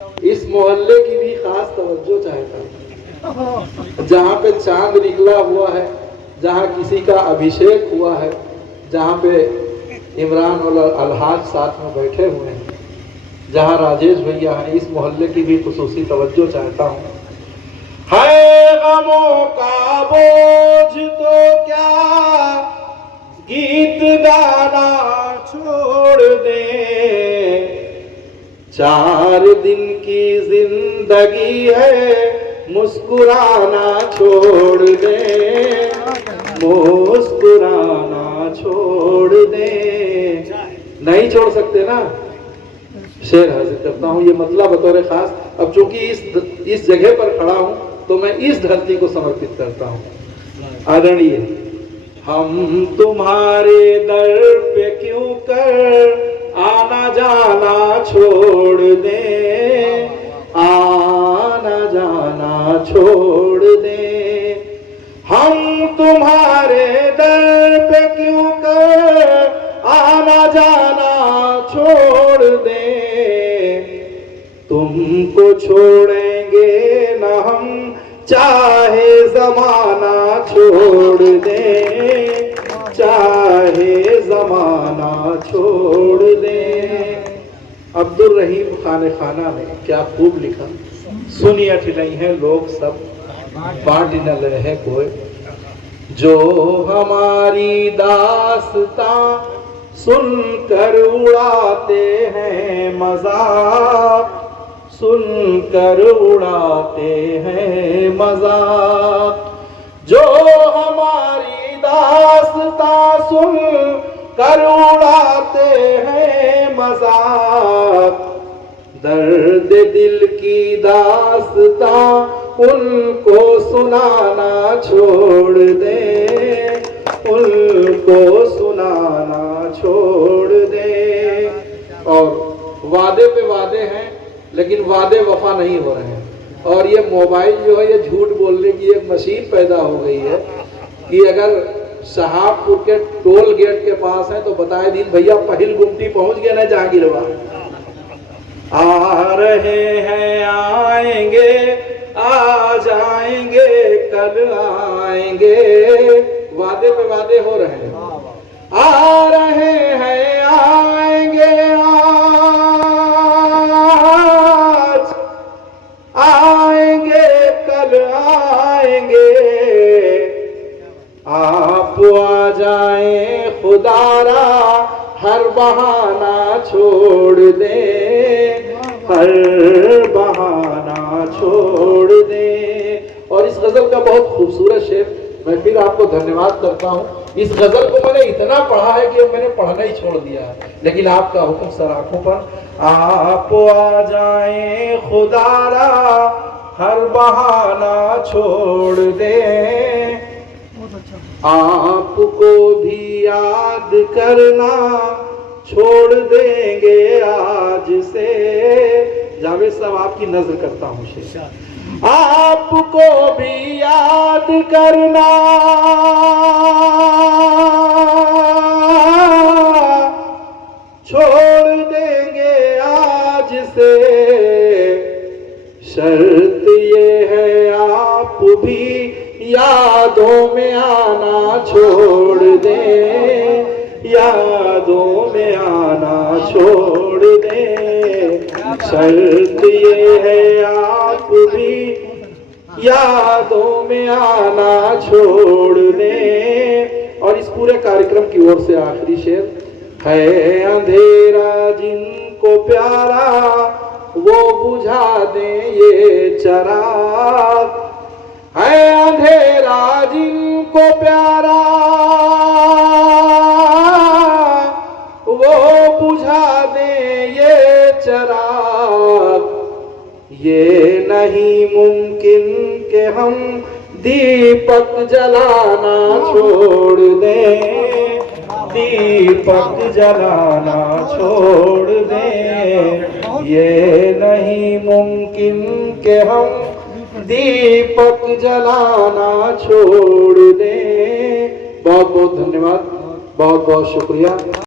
इस मोहल्ले की भी खास तवज्जो चाहता हूँ। जहाँ पे चांद निकला हुआ है, जहाँ किसी का अभिषेक हुआ है, जहाँ पे इमरान और अलहाज साथ में बैठे हुए हैं, जहाँ राजेश भैया हैं, इस मोहल्ले की भी खुसूसी तवज्जो चाहता हूँ। है गमों का बोझ तो क्या गीत गाना छोड़ दे, 4 दिन की जिंदगी है मुस्कुराना छोड़ दे, मुस्कुराना छोड़ दे। नहीं छोड़ सकते ना। शेर हाजिर करता हूँ, ये मतलब बतौर खास। अब चूंकि इस जगह पर खड़ा हूँ तो मैं इस धरती को समर्पित करता हूँ। आदरणीय, हम तुम्हारे दर पे क्यों कर आना जाना छोड़ दे, आना जाना छोड़ दे। हम तुम्हारे दर पे क्यों कर आना जाना छोड़ दे, तुमको छोड़ेंगे न हम चाहे जमाना छोड़ दे, चाहे जमाना छोड़ दे। अब्दुल रहीम खाने खाना ने क्या खूब लिखा। सुनिया ठिलाई है लोग सब बांट न रहे कोई, जो हमारी दास्तां सुनकर उड़ाते हैं मजाक, सुनकर उड़ाते हैं मजाक। जो हमारी दास्तां सुन कर उड़ाते हैं मजाक, दर्द दिल की दास्तां उनको सुनाना छोड़ दे, उनको सुनाना छोड़ दे। और वादे पे वादे हैं लेकिन वादे वफा नहीं हो रहे हैं। और ये मोबाइल जो है, ये झूठ बोलने की एक मशीन पैदा हो गई है कि अगर शहाबपुर के टोल गेट के पास है तो बताए दिन भैया पहिल गुमटी पहुंच गया ना जहांगीरवा। आ रहे हैं आएंगे, आ जाएंगे कल आएंगे। वादे पे वादे हो रहे हैं। आ रहे हैं आएंगे आज, आएंगे कल आएंगे। आप आ जाएं खुदारा, हर बहाना छोड़ दे, हर बहाना छोड़ दे। और इस गजल का बहुत खूबसूरत शेर, मैं फिर आपको धन्यवाद करता हूँ। इस गजल को मैंने इतना पढ़ा है कि मैंने पढ़ना ही छोड़ दिया है, लेकिन आपका हुक्म सर आंखों पर। आप आ जाएं खुदारा, हर बहाना छोड़ दे, आपको भी याद करना छोड़ देंगे आज से। जावेद साहब, आपकी नजर करता हूँ शेर। आपको भी याद करना छोड़ देंगे आज से, शर्त ये है आप भी यादों में आना छोड़ दें, यादों में आना छोड़ दें। शर्त ये है आप भी यादों में आना छोड़ दें। और इस पूरे कार्यक्रम की ओर से आखिरी शेर है। अंधेरा जिनको प्यारा वो बुझा दें ये चराग, है अंधेरा जिनको प्यारा वो बुझा दें ये चराग। ये नहीं मुमकिन कि हम दीपक जलाना छोड़ दें, दीपक जलाना छोड़ दें। ये नहीं मुमकिन कि हम दीपक जलाना छोड़ दें। बहुत बहुत धन्यवाद, बहुत बहुत शुक्रिया।